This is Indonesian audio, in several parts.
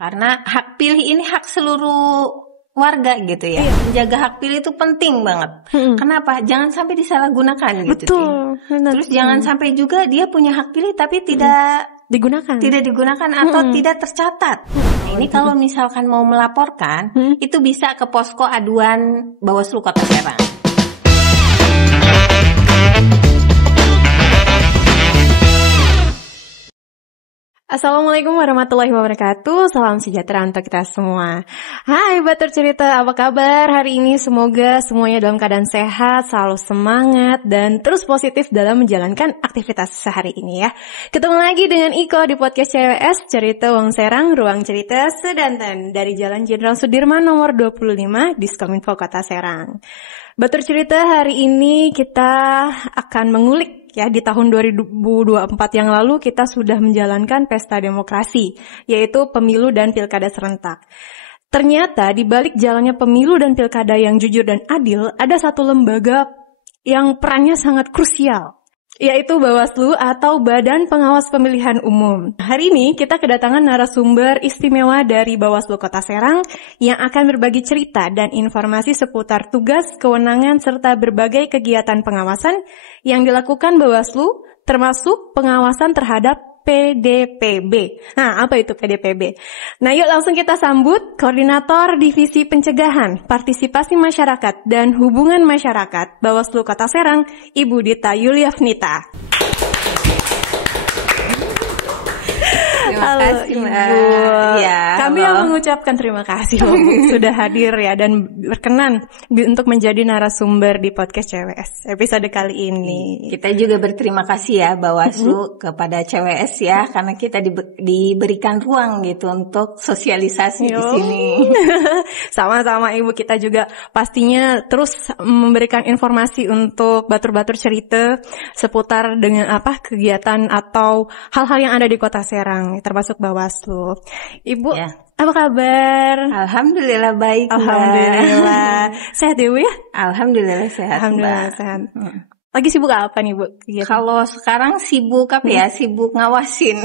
Karena hak pilih ini hak seluruh warga gitu ya. Menjaga hak pilih itu penting banget. Kenapa? Jangan sampai disalahgunakan gitu. Betul. Terus jangan sampai juga dia punya hak pilih tapi tidak digunakan atau tidak tercatat. Ini kalau misalkan mau melaporkan, itu bisa ke posko aduan Bawaslu Kota Serang. Assalamualaikum warahmatullahi wabarakatuh. Salam sejahtera untuk kita semua. Hai Batur Cerita, apa kabar hari ini? Semoga semuanya dalam keadaan sehat, selalu semangat, dan terus positif dalam menjalankan aktivitas sehari ini ya. Ketemu lagi dengan Iko di podcast CWS Cerita Wong Serang, Ruang Cerita Sedanten, dari Jalan Jenderal Sudirman nomor 25, Diskominfo Kota Serang. Batur Cerita, hari ini kita akan mengulik ya, di tahun 2024 yang lalu kita sudah menjalankan pesta demokrasi, yaitu pemilu dan pilkada serentak. Ternyata di balik jalannya pemilu dan pilkada yang jujur dan adil, ada satu lembaga yang perannya sangat krusial, yaitu Bawaslu atau Badan Pengawas Pemilihan Umum. Hari ini kita kedatangan narasumber istimewa dari Bawaslu Kota Serang yang akan berbagi cerita dan informasi seputar tugas, kewenangan, serta berbagai kegiatan pengawasan yang dilakukan Bawaslu, termasuk pengawasan terhadap PDPB. Nah, apa itu PDPB? Nah, yuk langsung kita sambut Koordinator Divisi Pencegahan, Partisipasi Masyarakat, dan Hubungan Masyarakat Bawaslu Kota Serang, Ibu Dita Yuliafnita. Terima kasih Mbak. Ya, kami yang mengucapkan terima kasih loh sudah hadir ya dan berkenan untuk menjadi narasumber di podcast CWS episode kali ini. Kita juga berterima kasih ya Bawaslu kepada CWS ya, karena kita diberikan ruang gitu untuk sosialisasi di sini. Sama-sama Ibu, kita juga pastinya terus memberikan informasi untuk batur-batur cerita seputar dengan apa kegiatan atau hal-hal yang ada di Kota Serang, termasuk Bawaslu. Ibu, ya. Apa kabar? Alhamdulillah baik. Alhamdulillah. Sehat Ibu ya? Alhamdulillah sehat. Alhamdulillah sehat. Lagi sibuk apa nih Bu? Kalau sekarang sibuk apa ya? Sibuk ngawasin.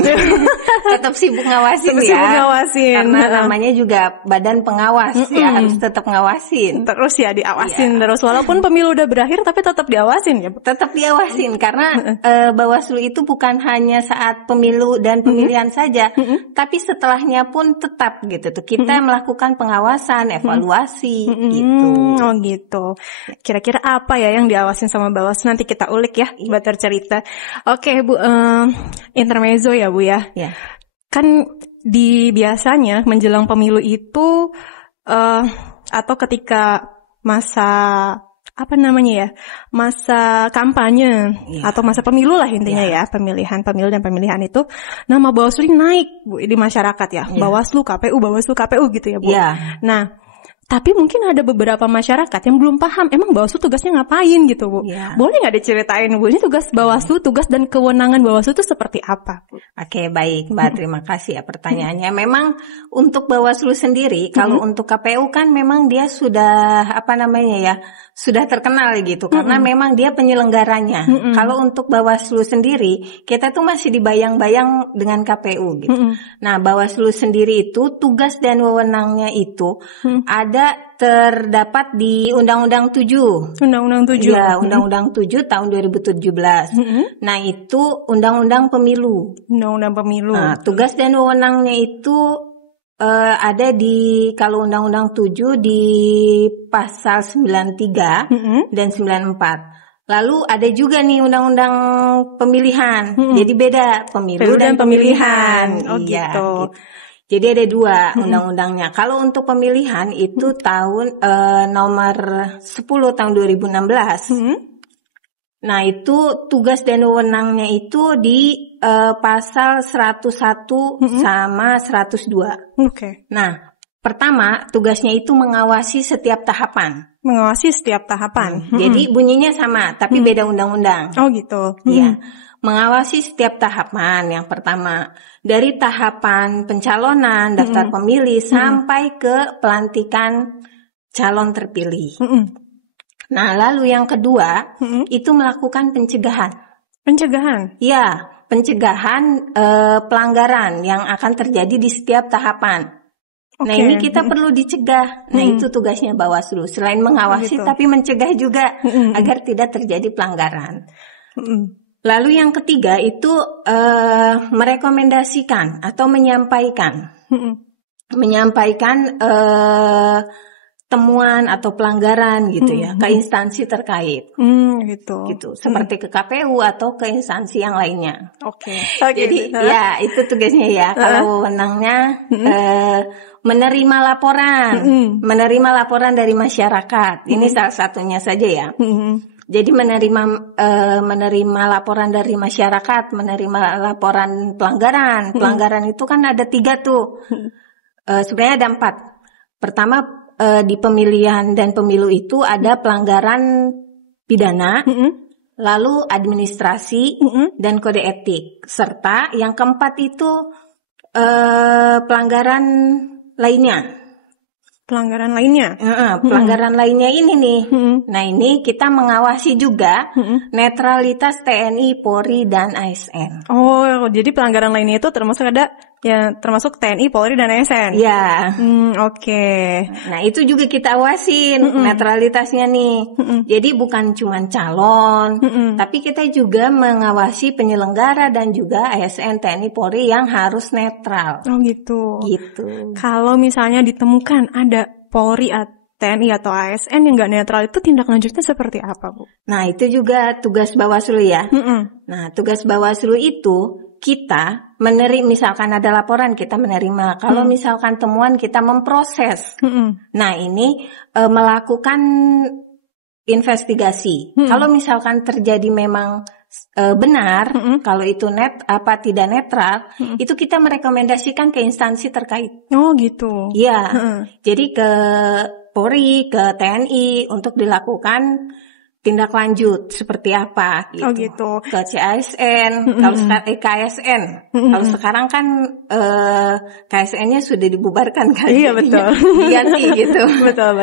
Tetap sibuk ngawasin ya. Sibuk ngawasin. Karena namanya juga badan pengawas ya, harus tetap ngawasin. Terus ya diawasin terus. Walaupun pemilu udah berakhir tapi tetap diawasin ya Bu? Tetap diawasin karena Bawaslu itu bukan hanya saat pemilu dan pemilihan saja, tapi setelahnya pun tetap gitu tuh. Kita melakukan pengawasan, evaluasi gitu. Oh gitu. Kira-kira apa ya yang diawasin sama Bawaslu? Nanti kita ulik ya, Batur Cerita. Oke Bu, intermezzo ya Bu ya. Kan biasanya menjelang pemilu itu atau ketika masa masa kampanye atau masa pemilu lah intinya ya, pemilu dan pemilihan itu nama Bawaslu naik Bu di masyarakat ya. Bawaslu KPU gitu ya Bu. Nah, tapi mungkin ada beberapa masyarakat yang belum paham emang Bawaslu tugasnya ngapain gitu Bu. Boleh nggak diceritain Bu, ini tugas Bawaslu, tugas dan kewenangan Bawaslu itu seperti apa? Oke, baik Mbak, terima kasih ya pertanyaannya. Memang untuk Bawaslu sendiri, kalau untuk KPU kan memang dia sudah sudah terkenal gitu, karena memang dia penyelenggaranya. Kalau untuk Bawaslu sendiri, kita tuh masih dibayang-bayang dengan KPU gitu. Nah, Bawaslu sendiri itu tugas dan wewenangnya itu terdapat di Undang-Undang 7. Undang-Undang 7. Ya, Undang-Undang 7 tahun 2017. Nah, itu Undang-Undang Pemilu. Undang-Undang Pemilu. Nah, tugas dan wewenangnya itu ada di kalau Undang-Undang 7 di pasal 93 dan 94. Lalu ada juga nih Undang-Undang Pemilihan. Jadi beda pemilu dan pemilihan. Oh gitu. Jadi ada dua undang-undangnya. Kalau untuk pemilihan itu tahun nomor 10 tahun 2016. Nah, itu tugas dan wewenangnya itu di pasal 101 sama 102. Oke. Nah, pertama tugasnya itu mengawasi setiap tahapan. Mengawasi setiap tahapan. Jadi bunyinya sama, tapi beda undang-undang. Oh gitu. Iya. Mengawasi setiap tahapan. Yang pertama, dari tahapan pencalonan, daftar pemilih, sampai ke pelantikan calon terpilih. Nah, lalu yang kedua, itu melakukan pencegahan. Pencegahan? Ya, pencegahan pelanggaran yang akan terjadi di setiap tahapan. Nah, ini kita perlu dicegah. Nah, itu tugasnya Bawaslu. Selain mengawasi, tapi mencegah juga agar tidak terjadi pelanggaran. Lalu yang ketiga itu merekomendasikan atau menyampaikan temuan atau pelanggaran gitu ya ke instansi terkait. Gitu. Seperti ke KPU atau ke instansi yang lainnya. Jadi ya itu tugasnya ya. Kalau wewenangnya menerima laporan dari masyarakat. Ini salah satunya saja ya. Jadi menerima laporan dari masyarakat, menerima laporan pelanggaran. Pelanggaran itu kan ada 3 tuh. Sebenarnya ada 4. Pertama di pemilihan dan pemilu itu ada pelanggaran pidana, lalu administrasi dan kode etik, serta yang keempat itu pelanggaran lainnya. Pelanggaran lainnya ini nih. Nah, ini kita mengawasi juga netralitas TNI, Polri dan ASN. Oh, jadi pelanggaran lainnya itu termasuk termasuk TNI, Polri dan ASN. Ya. Oke. Nah, itu juga kita awasin netralitasnya nih. Jadi bukan cuma calon, tapi kita juga mengawasi penyelenggara dan juga ASN, TNI, Polri yang harus netral. Oh, gitu. Gitu. Kalau misalnya ditemukan ada Polri, TNI atau ASN yang nggak netral, itu tindak lanjutnya seperti apa, Bu? Nah, itu juga tugas Bawaslu ya. Nah, tugas Bawaslu itu kita misalkan ada laporan kita menerima. Kalau misalkan temuan kita memproses. Nah, ini melakukan investigasi. Kalau misalkan terjadi memang benar, kalau itu tidak netral, itu kita merekomendasikan ke instansi terkait. Oh, gitu. Iya. Jadi ke Polri, ke TNI untuk dilakukan tindak lanjut seperti apa gitu. Oh, gitu. Ke CASN, kalau KSN. Kalau sekarang kan KSN-nya sudah dibubarkan kan. Iya, betul. Diganti gitu. Betul.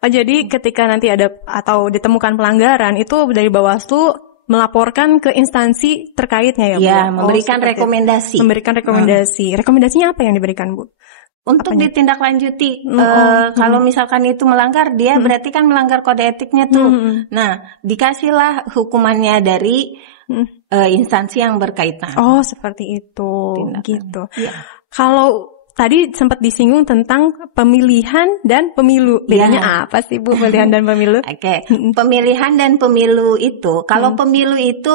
Oh, jadi ketika nanti ada atau ditemukan pelanggaran itu dari Bawaslu melaporkan ke instansi terkaitnya ya, Bu? Ya, memberikan rekomendasi. Rekomendasinya apa yang diberikan, Bu? Untuk ditindaklanjuti, kalau misalkan itu melanggar, dia berarti kan melanggar kode etiknya tuh. Nah, dikasihlah hukumannya dari instansi yang berkaitan. Oh, seperti itu. Tindakan. Gitu. Ya. Kalau tadi sempat disinggung tentang pemilihan dan pemilu. Bedanya apa sih, Bu, pemilihan dan pemilu? Oke. Pemilihan dan pemilu itu, kalau pemilu itu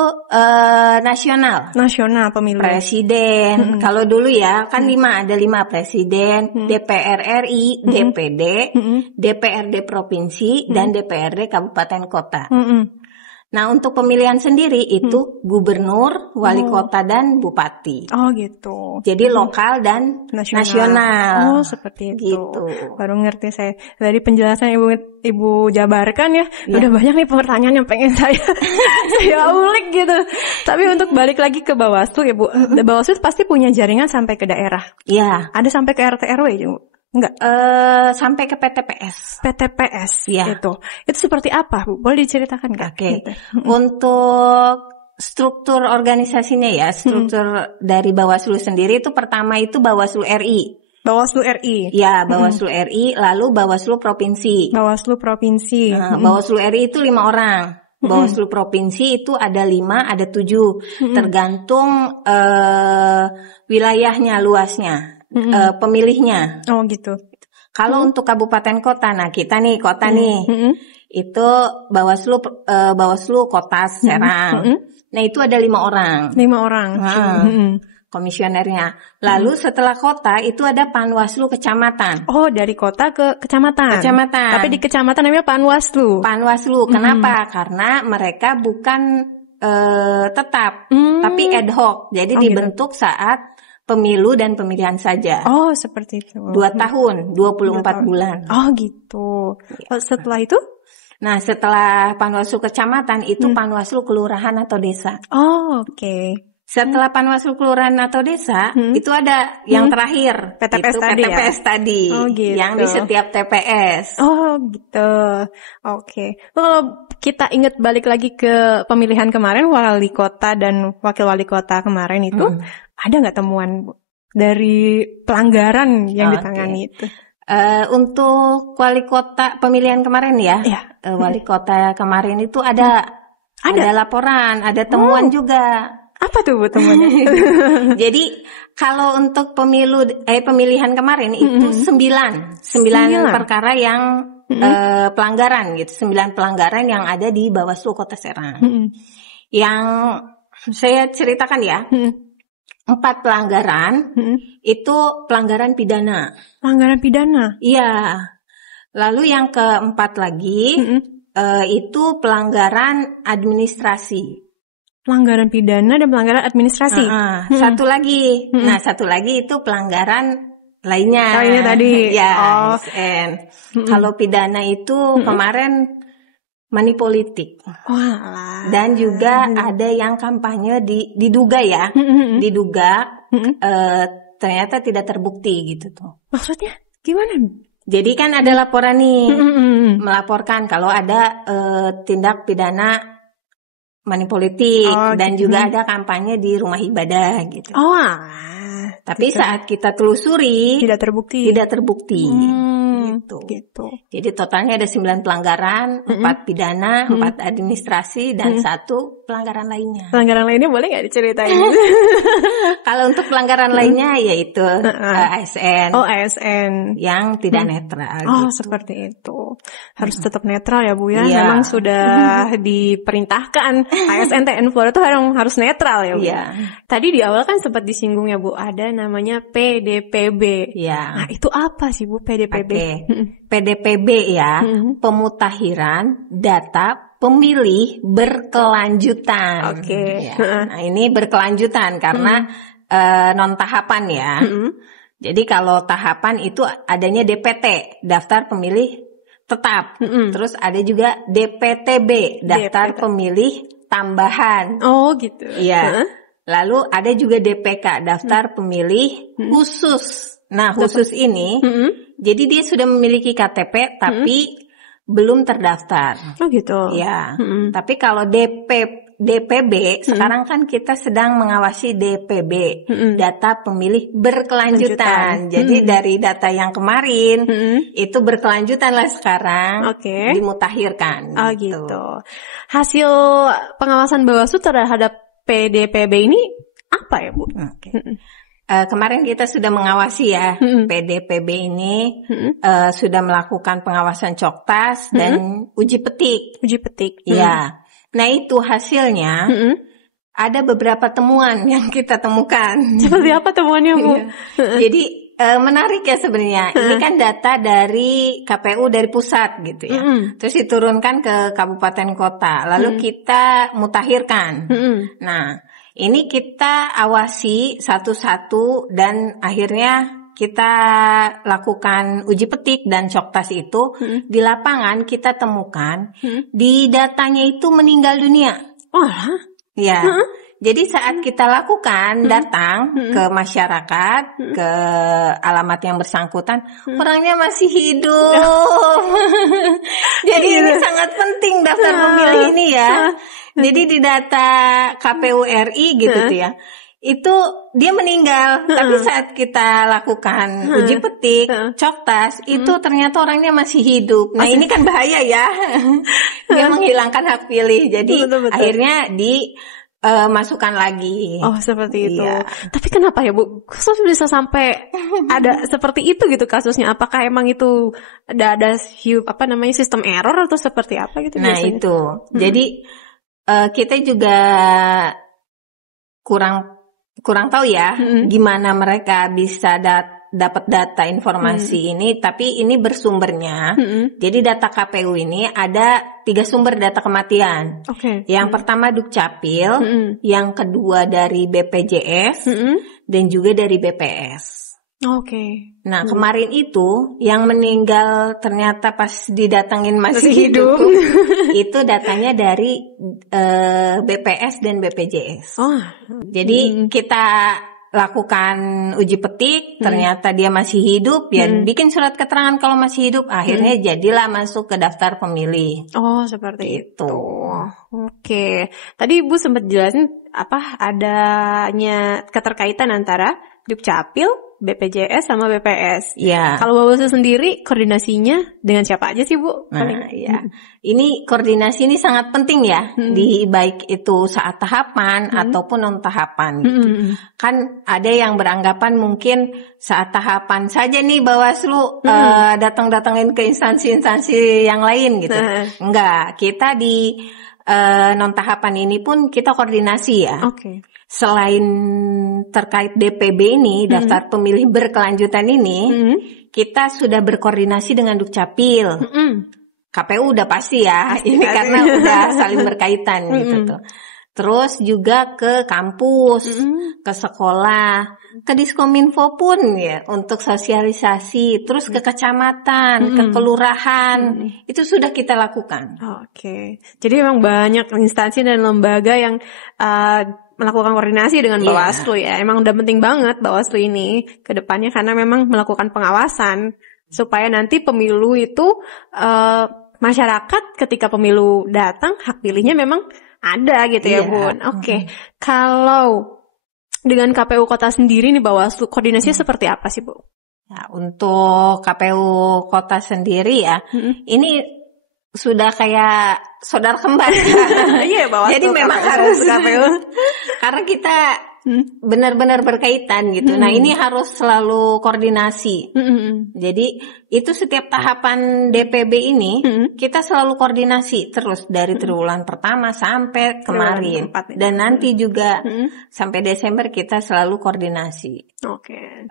nasional. Nasional pemilu. Presiden. Kalau dulu ya, kan ada 5 presiden, DPR RI, DPD, DPRD provinsi, dan DPRD kabupaten kota. Nah, untuk pemilihan sendiri itu gubernur, wali kota, dan bupati. Oh, gitu. Jadi lokal dan nasional. Oh, seperti itu. Gitu. Baru ngerti saya. Dari penjelasan Ibu jabarkan ya, udah banyak nih pertanyaan yang pengen saya ulik gitu. Tapi untuk balik lagi ke Bawaslu ya, Bu. Bawaslu pasti punya jaringan sampai ke daerah. Iya. Ada sampai ke RT RW juga, Bu? Enggak. Sampai ke PTPS. PTPS ya. Itu seperti apa, Bu? Boleh diceritakan nggak? Oke. Untuk struktur organisasinya ya, struktur dari Bawaslu sendiri itu pertama itu Bawaslu RI. Bawaslu RI. Ya, Bawaslu RI, lalu Bawaslu Provinsi. Bawaslu Provinsi. Bawaslu RI itu 5 orang. Bawaslu Provinsi itu ada 5, ada 7. Tergantung wilayahnya, luasnya. Pemilihnya. Oh, gitu. Kalau untuk kabupaten kota, nah kita nih kota nih, itu Bawaslu Kota Serang. Nah, itu ada 5 orang. 5 orang. Komisionernya. Lalu setelah kota itu ada Panwaslu kecamatan. Oh, dari kota ke kecamatan. Tapi di kecamatan namanya Panwaslu. Kenapa? Karena mereka bukan tetap, tapi ad hoc. Jadi dibentuk saat pemilu dan pemilihan saja. Oh, seperti itu. 2 tahun, 24 bulan. Oh, gitu. Setelah itu? Nah, setelah Panwaslu kecamatan itu Panwaslu kelurahan atau desa. Oh, oke. Setelah Panwaslu kelurahan atau desa, itu ada yang terakhir. PTPS itu tadi PTPS tadi. Oh, gitu. Yang di setiap TPS. Oh, gitu. Oke. Kalau kita ingat balik lagi ke pemilihan kemarin, wali kota dan wakil wali kota kemarin itu, ada nggak temuan dari pelanggaran yang Oke. ditangani itu? Untuk wali kota pemilihan kemarin ya, Iya. wali kota kemarin itu ada laporan, ada temuan juga. Apa tuh Bu temuannya? Jadi kalau untuk pemilihan kemarin itu 9 perkara yang pelanggaran gitu, 9 pelanggaran yang ada di Bawaslu Kota Serang. Yang saya ceritakan ya. 4 pelanggaran itu pelanggaran pidana. Pelanggaran pidana? Iya. Lalu yang keempat lagi itu pelanggaran administrasi. Pelanggaran pidana dan pelanggaran administrasi. Satu lagi. Nah, satu lagi itu pelanggaran lainnya. Lainnya tadi. Ya, Oh. ASN. Kalau pidana itu kemarin money politik. Walah. Dan juga ada yang kampanye diduga ya. Diduga ternyata tidak terbukti gitu tuh. Maksudnya gimana? Jadi kan ada laporan nih, melaporkan kalau ada tindak pidana money politik dan juga ada kampanye di rumah ibadah gitu. Oh, tapi saat kita telusuri tidak terbukti. Gitu. Jadi totalnya ada 9 pelanggaran, 4 pidana, 4 administrasi dan 1 pelanggaran lainnya. Pelanggaran lainnya boleh nggak diceritain? Kalau untuk pelanggaran lainnya yaitu ASN. Oh, ASN yang tidak netral. Oh, gitu. seperti itu. Harus tetap netral ya Bu ya. Iya. Memang sudah diperintahkan ASN TN Flora itu harus netral ya Bu. Iya. Tadi di awal kan sempat disinggung ya Bu, ada namanya PDPB. Iya. Nah, itu apa sih Bu PDPB? Oke. PDPB ya, pemutakhiran data pemilih berkelanjutan. Oke. Ya. Nah, ini berkelanjutan karena non tahapan ya. Jadi kalau tahapan itu adanya DPT, daftar pemilih tetap. Terus ada juga DPTB, daftar pemilih tambahan. Oh, gitu. Iya. Lalu ada juga DPK, daftar pemilih khusus. Nah, khusus ini jadi dia sudah memiliki KTP tapi belum terdaftar. Oh, gitu. Ya. Tapi kalau DPB sekarang kan kita sedang mengawasi DPB, data pemilih berkelanjutan. Jadi dari data yang kemarin itu berkelanjutan lah sekarang, dimutakhirkan. Oh, gitu. Hasil pengawasan Bawaslu terhadap PDPB ini apa ya Bu? Kemarin kita sudah mengawasi ya PDPB ini, sudah melakukan pengawasan coktas dan uji petik. Uji petik. Ya. Nah itu hasilnya ada beberapa temuan yang kita temukan. Seperti apa temuannya Bu? Jadi menarik ya sebenarnya. Ini kan data dari KPU dari pusat gitu ya. Terus diturunkan ke kabupaten kota. Lalu kita mutakhirkan. Nah ini kita awasi satu-satu dan akhirnya kita lakukan uji petik dan coktas itu di lapangan kita temukan di datanya itu meninggal dunia. Oh, ya. Jadi saat kita lakukan datang ke masyarakat, ke alamat yang bersangkutan, orangnya masih hidup. Jadi ini sangat penting daftar pemilih ini ya. Jadi di data KPU RI gitu tuh ya. Itu dia meninggal, tapi saat kita lakukan uji petik, coktas, itu ternyata orangnya masih hidup. Nah ini kan bahaya ya, dia menghilangkan hak pilih. Jadi betul. Akhirnya dimasukkan lagi. Oh seperti itu. Iya. Tapi kenapa ya Bu, kasus bisa sampai ada seperti itu gitu kasusnya? Apakah emang itu ada sistem error atau seperti apa gitu? Nah biasanya? Itu, jadi kita juga kurang tahu ya gimana mereka bisa dapat data informasi ini, tapi ini bersumbernya. Jadi data KPU ini ada 3 sumber data kematian. Yang pertama Dukcapil, yang kedua dari BPJS, dan juga dari BPS. Nah kemarin itu yang meninggal ternyata pas didatengin masih hidup. Itu datanya dari BPS dan BPJS. Jadi kita lakukan uji petik, ternyata dia masih hidup, ya bikin surat keterangan kalau masih hidup, akhirnya jadilah masuk ke daftar pemilih. Oh seperti itu. Oke. Tadi Ibu sempat jelasin adanya keterkaitan antara Dukcapil, BPJS sama BPS. Ya. Kalau Bawaslu sendiri koordinasinya dengan siapa aja sih, Bu? Nah, ya. Ini koordinasi ini sangat penting ya, di baik itu saat tahapan ataupun non tahapan gitu. Kan ada yang beranggapan mungkin saat tahapan saja nih Bawaslu datang-datangin ke instansi-instansi yang lain gitu. Enggak, kita di non tahapan ini pun kita koordinasi ya. Oke. Selain terkait DPB ini, daftar pemilih berkelanjutan ini, kita sudah berkoordinasi dengan Dukcapil. KPU udah pasti ya, ini karena udah saling berkaitan gitu tuh. Terus juga ke kampus, ke sekolah, ke Diskominfo pun ya untuk sosialisasi, terus ke kecamatan, ke kelurahan, itu sudah kita lakukan. Oke. Jadi memang banyak instansi dan lembaga yang melakukan koordinasi dengan Bawaslu ya. Emang udah penting banget Bawaslu ini ke depannya karena memang melakukan pengawasan supaya nanti pemilu itu masyarakat ketika pemilu datang hak pilihnya memang ada gitu ya, Bun. Oke. Kalau dengan KPU Kota sendiri nih Bawaslu koordinasinya seperti apa sih, Bu? Ya, untuk KPU Kota sendiri ya, ini sudah kayak saudara kembar. Iya, Bawaslu. Jadi memang harus KPU karena kita benar-benar berkaitan gitu. Nah, ini harus selalu koordinasi. Jadi itu setiap tahapan DPB ini kita selalu koordinasi terus dari triwulan pertama sampai kemarin. Dan nanti juga sampai Desember kita selalu koordinasi. Oke.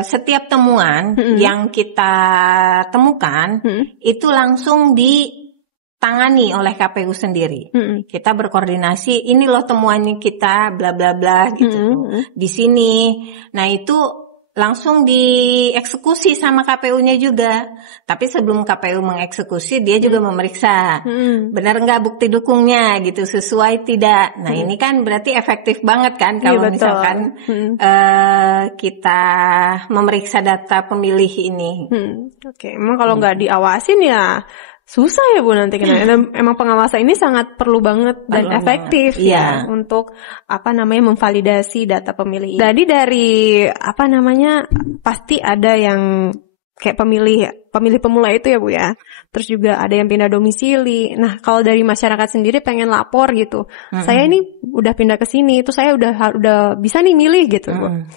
Setiap temuan yang kita temukan itu langsung ditangani oleh KPU sendiri. Kita berkoordinasi, ini loh temuannya kita, bla bla bla gitu. Di sini. Nah, itu langsung dieksekusi sama KPU-nya juga. Tapi sebelum KPU mengeksekusi, dia juga memeriksa. Benar nggak bukti dukungnya gitu, sesuai tidak. Nah, ini kan berarti efektif banget kan kalau misalkan kita memeriksa data pemilih ini. Oke, emang kalau nggak diawasin ya susah ya Bu nanti kena. Emang pengawasan ini sangat perlu banget dan efektif ya untuk memvalidasi data pemilih. Jadi dari pasti ada yang kayak pemilih pemula itu ya Bu ya. Terus juga ada yang pindah domisili. Nah, kalau dari masyarakat sendiri pengen lapor gitu. Saya ini udah pindah ke sini, itu saya udah bisa nih milih gitu Bu.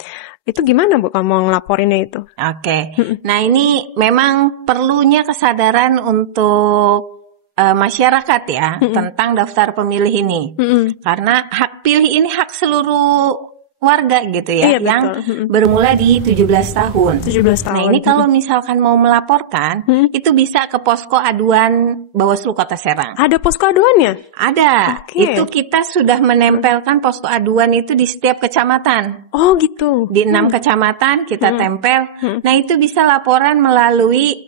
Itu gimana Bu kalau mau ngelaporinnya itu? Oke. Nah, ini memang perlunya kesadaran untuk masyarakat ya tentang daftar pemilih ini. Karena hak pilih ini hak seluruh warga gitu ya, yang bermula di 17 tahun. 17 tahun. Nah, ini kalau misalkan mau melaporkan, itu bisa ke posko aduan Bawaslu Kota Serang. Ada posko aduannya? Ada. Itu kita sudah menempelkan posko aduan itu di setiap kecamatan. Oh gitu. Di 6 kecamatan kita tempel. Nah, itu bisa laporan melalui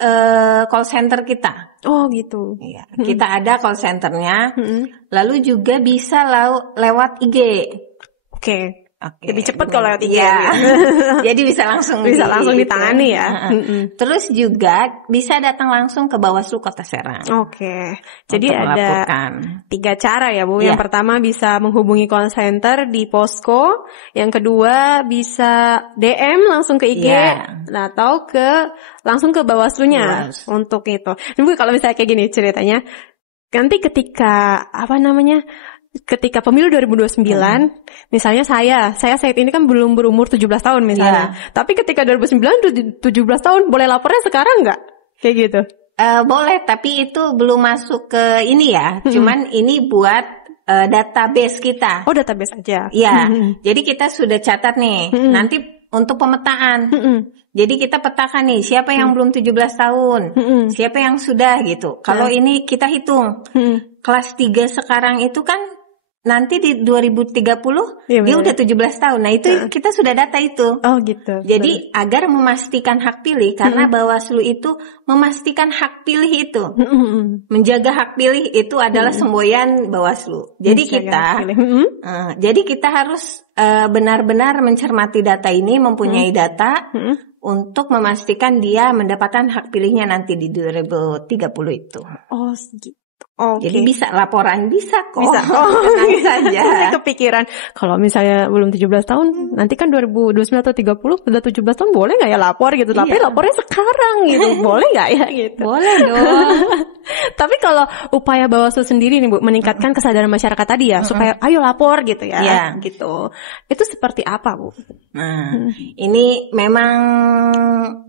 call center kita. Oh gitu. Iya, kita ada call centernya. Lalu juga bisa lewat IG. Oke. Lebih cepat kalau lewat IG. Jadi bisa langsung ditangani ya. Terus juga bisa datang langsung ke Bawaslu Kota Serang. Oke. Jadi ada 3 cara ya Bu. Yang pertama bisa menghubungi call center di posko. Yang kedua bisa DM langsung ke IG atau langsung ke Bawaslunya untuk itu. Bu, kalau misalnya kayak gini ceritanya, nanti ketika ketika pemilu 2029, misalnya saya saat ini kan belum berumur 17 tahun misalnya. Tapi ketika 2009 17 tahun, boleh lapornya sekarang nggak? Kayak gitu. Boleh, tapi itu belum masuk ke ini ya. Cuman ini buat database kita. Oh, database aja. Iya. Jadi kita sudah catat nih. Nanti untuk pemetaan. Jadi kita petakan nih siapa yang belum 17 tahun, siapa yang sudah gitu. Kalau ini kita hitung. Kelas 3 sekarang itu kan nanti di 2030 dia udah 17 tahun. Nah, itu kita sudah data itu. Oh, gitu. Jadi agar memastikan hak pilih, karena Bawaslu itu memastikan hak pilih itu. Menjaga hak pilih itu adalah semboyan Bawaslu. Jadi jadi kita harus benar-benar mencermati data ini, mempunyai data untuk memastikan dia mendapatkan hak pilihnya nanti di 2030 itu. Oh, segitu. Oke. Jadi bisa laporan, bisa kok. Bisa. Tenang saja. Saya kepikiran kalau misalnya belum 17 tahun, nanti kan 2029 atau 30 udah 17 tahun boleh nggak ya lapor gitu? Tapi lapornya sekarang gitu, boleh nggak ya gitu? Boleh dong. Tapi kalau upaya Bawaslu sendiri nih Bu, meningkatkan kesadaran masyarakat tadi ya, supaya ayo lapor gitu ya, gitu. Itu seperti apa Bu? Nah, ini memang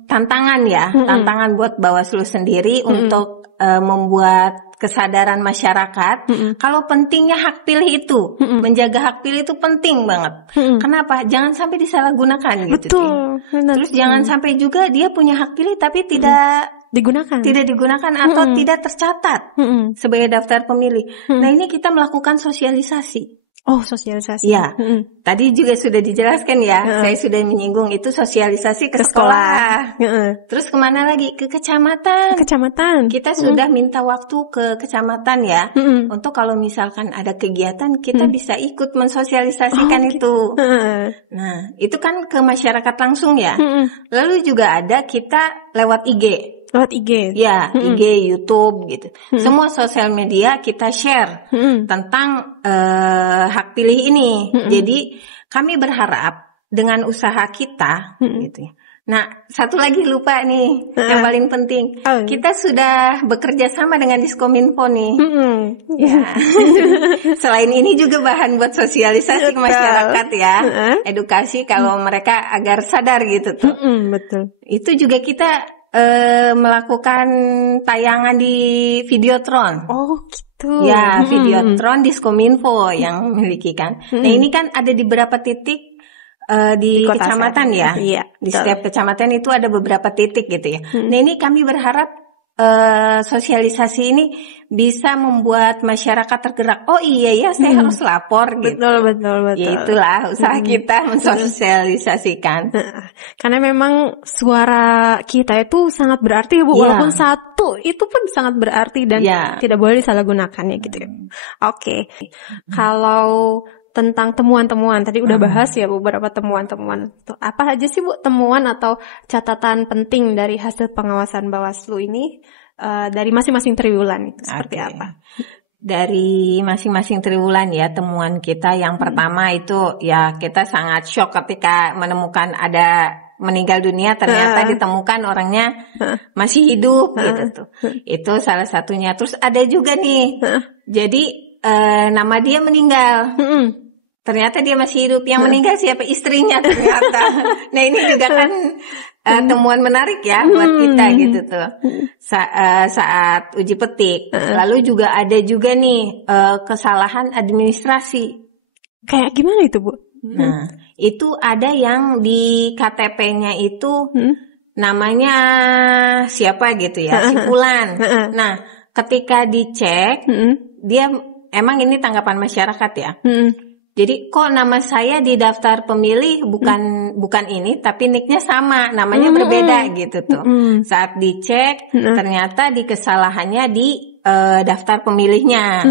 tantangan ya, tantangan buat Bawaslu sendiri untuk membuat kesadaran masyarakat kalau pentingnya hak pilih itu, menjaga hak pilih itu penting banget. Kenapa? Jangan sampai disalahgunakan gitu. Betul. Terus jangan sampai juga dia punya hak pilih tapi tidak digunakan atau tidak tercatat sebagai daftar pemilih. Nah, ini kita melakukan sosialisasi. Oh, sosialisasi. Ya, tadi juga sudah dijelaskan ya. Saya sudah menyinggung itu sosialisasi ke sekolah. Terus kemana lagi? Ke kecamatan. Kita sudah minta waktu ke kecamatan ya. Untuk kalau misalkan ada kegiatan, kita bisa ikut mensosialisasikan itu. Nah, itu kan ke masyarakat langsung ya. Lalu juga ada kita lewat IG. Ya, IG, YouTube gitu. Semua sosial media kita share tentang hak pilih ini. Jadi kami berharap dengan usaha kita gitu ya. Nah, satu lagi lupa nih yang paling penting. Kita sudah bekerja sama dengan Diskominfo nih. Ya. Selain ini juga bahan buat sosialisasi ke masyarakat ya. Edukasi kalau mereka agar sadar gitu tuh. Betul. Itu juga kita melakukan tayangan di Videotron. Oh gitu. Ya, Videotron Diskominfo yang memiliki kan. Nah, ini kan ada di beberapa titik di kecamatan ya. Iya, di setiap kecamatan itu ada beberapa titik gitu ya. Nah, ini kami berharap sosialisasi ini bisa membuat masyarakat tergerak. Oh iya ya, saya harus lapor gitu. Betul. Ya, itulah usaha kita mensosialisasikan. Karena memang suara kita itu sangat berarti Bu, walaupun satu itu pun sangat berarti dan tidak boleh disalahgunakan ya gitu ya. Oke. Kalau tentang temuan-temuan tadi udah bahas ya Bu, beberapa temuan-temuan. Apa aja sih Bu temuan atau catatan penting dari hasil pengawasan Bawaslu ini dari masing-masing triwulan itu seperti apa? Dari masing-masing triwulan ya, temuan kita yang pertama itu ya kita sangat shock ketika menemukan ada meninggal dunia, ternyata ditemukan orangnya masih hidup gitu tuh. Itu salah satunya. Terus ada juga nih, jadi nama dia meninggal. Ternyata dia masih hidup. Yang meninggal siapa? Istrinya ternyata. Nah, ini juga kan temuan menarik ya buat kita gitu tuh. Saat uji petik. Lalu juga ada juga nih kesalahan administrasi. Kayak gimana itu Bu? Nah, itu ada yang di KTP-nya itu namanya siapa gitu ya, si Fulan. Nah, ketika dicek, dia emang ini tanggapan masyarakat ya. Jadi kok nama saya di daftar pemilih bukan ini, tapi nicknya sama, namanya berbeda gitu tuh. Saat dicek, ternyata di kesalahannya di daftar pemilihnya.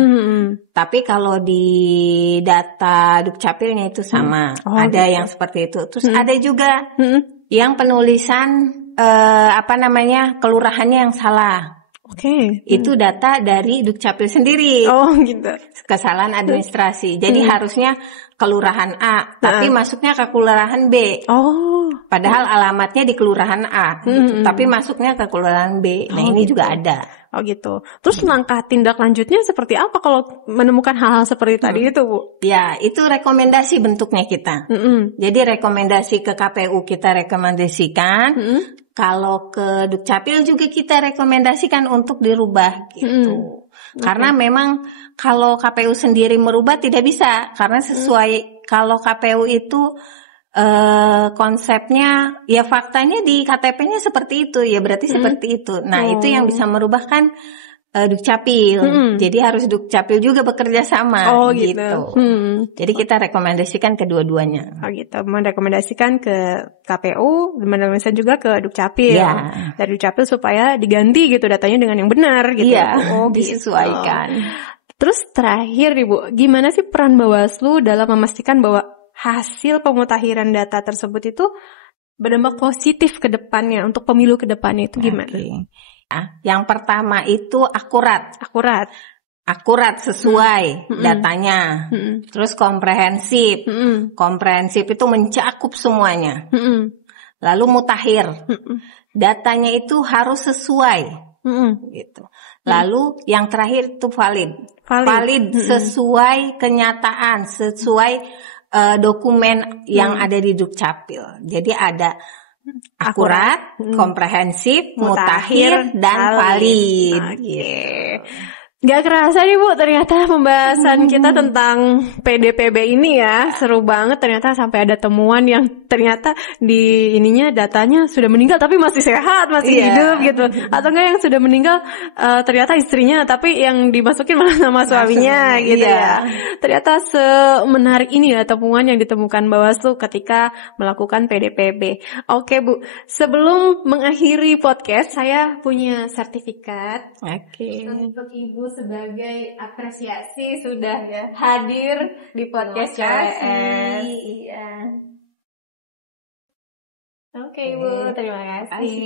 Tapi kalau di data Dukcapilnya itu sama. Ada yang seperti itu. Terus ada juga yang penulisan kelurahannya yang salah. Oke. Itu data dari Dukcapil sendiri. Oh gitu. Kesalahan administrasi. Jadi harusnya kelurahan A, tapi masuknya ke kelurahan B. Oh. Padahal alamatnya di kelurahan A, gitu. Tapi masuknya ke kelurahan B. Nah, ini juga ada. Oh gitu. Terus langkah tindak lanjutnya seperti apa kalau menemukan hal-hal seperti tadi itu Bu? Ya, itu rekomendasi bentuknya kita. Jadi rekomendasi ke KPU kita rekomendasikan. Kalau ke Dukcapil juga kita rekomendasikan untuk dirubah gitu. Karena memang kalau KPU sendiri merubah tidak bisa. Karena sesuai kalau KPU itu konsepnya ya faktanya di KTP-nya seperti itu ya berarti seperti itu. Nah itu yang bisa merubah kan Dukcapil. Jadi harus Dukcapil juga bekerja sama gitu. Jadi kita rekomendasikan kedua-duanya. Oh gitu, merekomendasikan ke KPU, merekomendasikan juga ke Dukcapil. Dari Dukcapil supaya diganti gitu datanya dengan yang benar gitu. Disesuaikan. Terus terakhir nih Bu, gimana sih peran Bawaslu dalam memastikan bahwa hasil pemutakhiran data tersebut itu berdampak positif ke depannya untuk pemilu ke depannya itu gimana? Yang pertama itu akurat. akurat sesuai datanya. Terus komprehensif. Komprehensif itu mencakup semuanya. Lalu mutakhir. Datanya itu harus sesuai. Gitu. Lalu yang terakhir itu valid sesuai kenyataan, sesuai dokumen yang ada di Dukcapil. Jadi ada akurat, komprehensif, mutakhir, dan valid. Gak kerasa nih Bu, ternyata pembahasan kita tentang PDPB ini ya seru banget. Ternyata sampai ada temuan yang ternyata di ininya datanya sudah meninggal tapi masih sehat, masih hidup gitu. Atau enggak yang sudah meninggal ternyata istrinya tapi yang dimasukin malah nama suaminya gitu ya. Ternyata semenarik ini ya temuan yang ditemukan Bawaslu ketika melakukan PDPB. Oke Bu, sebelum mengakhiri podcast saya punya sertifikat. Untuk Ibu sebagai apresiasi sudah hadir di podcast CWS. Oke Bu, terima kasih.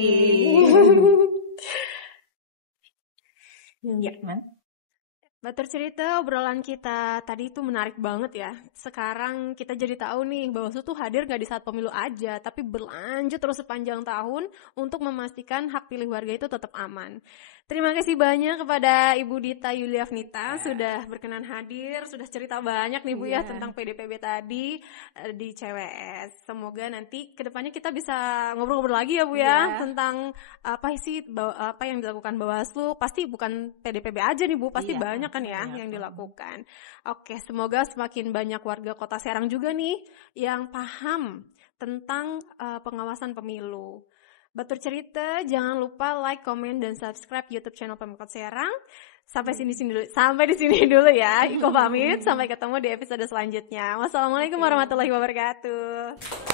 Batur cerita obrolan kita tadi itu menarik banget ya. Sekarang kita jadi tahu nih Bawaslu tuh hadir gak di saat pemilu aja, tapi berlanjut terus sepanjang tahun untuk memastikan hak pilih warga itu tetap aman. Terima kasih banyak kepada Ibu Dita Yuliafnita sudah berkenan hadir, sudah cerita banyak nih Bu ya tentang PDPB tadi di CWS. Semoga nanti kedepannya kita bisa ngobrol-ngobrol lagi ya Bu ya tentang apa yang dilakukan Bawaslu. Pasti bukan PDPB aja nih Bu, pasti banyak kan ya yang dilakukan. Oke, semoga semakin banyak warga Kota Serang juga nih yang paham tentang pengawasan pemilu. Batur cerita, jangan lupa like, komen, dan subscribe YouTube channel Pemkot Serang. Sampai di sini dulu ya. Iko pamit, sampai ketemu di episode selanjutnya. Wassalamualaikum warahmatullahi wabarakatuh.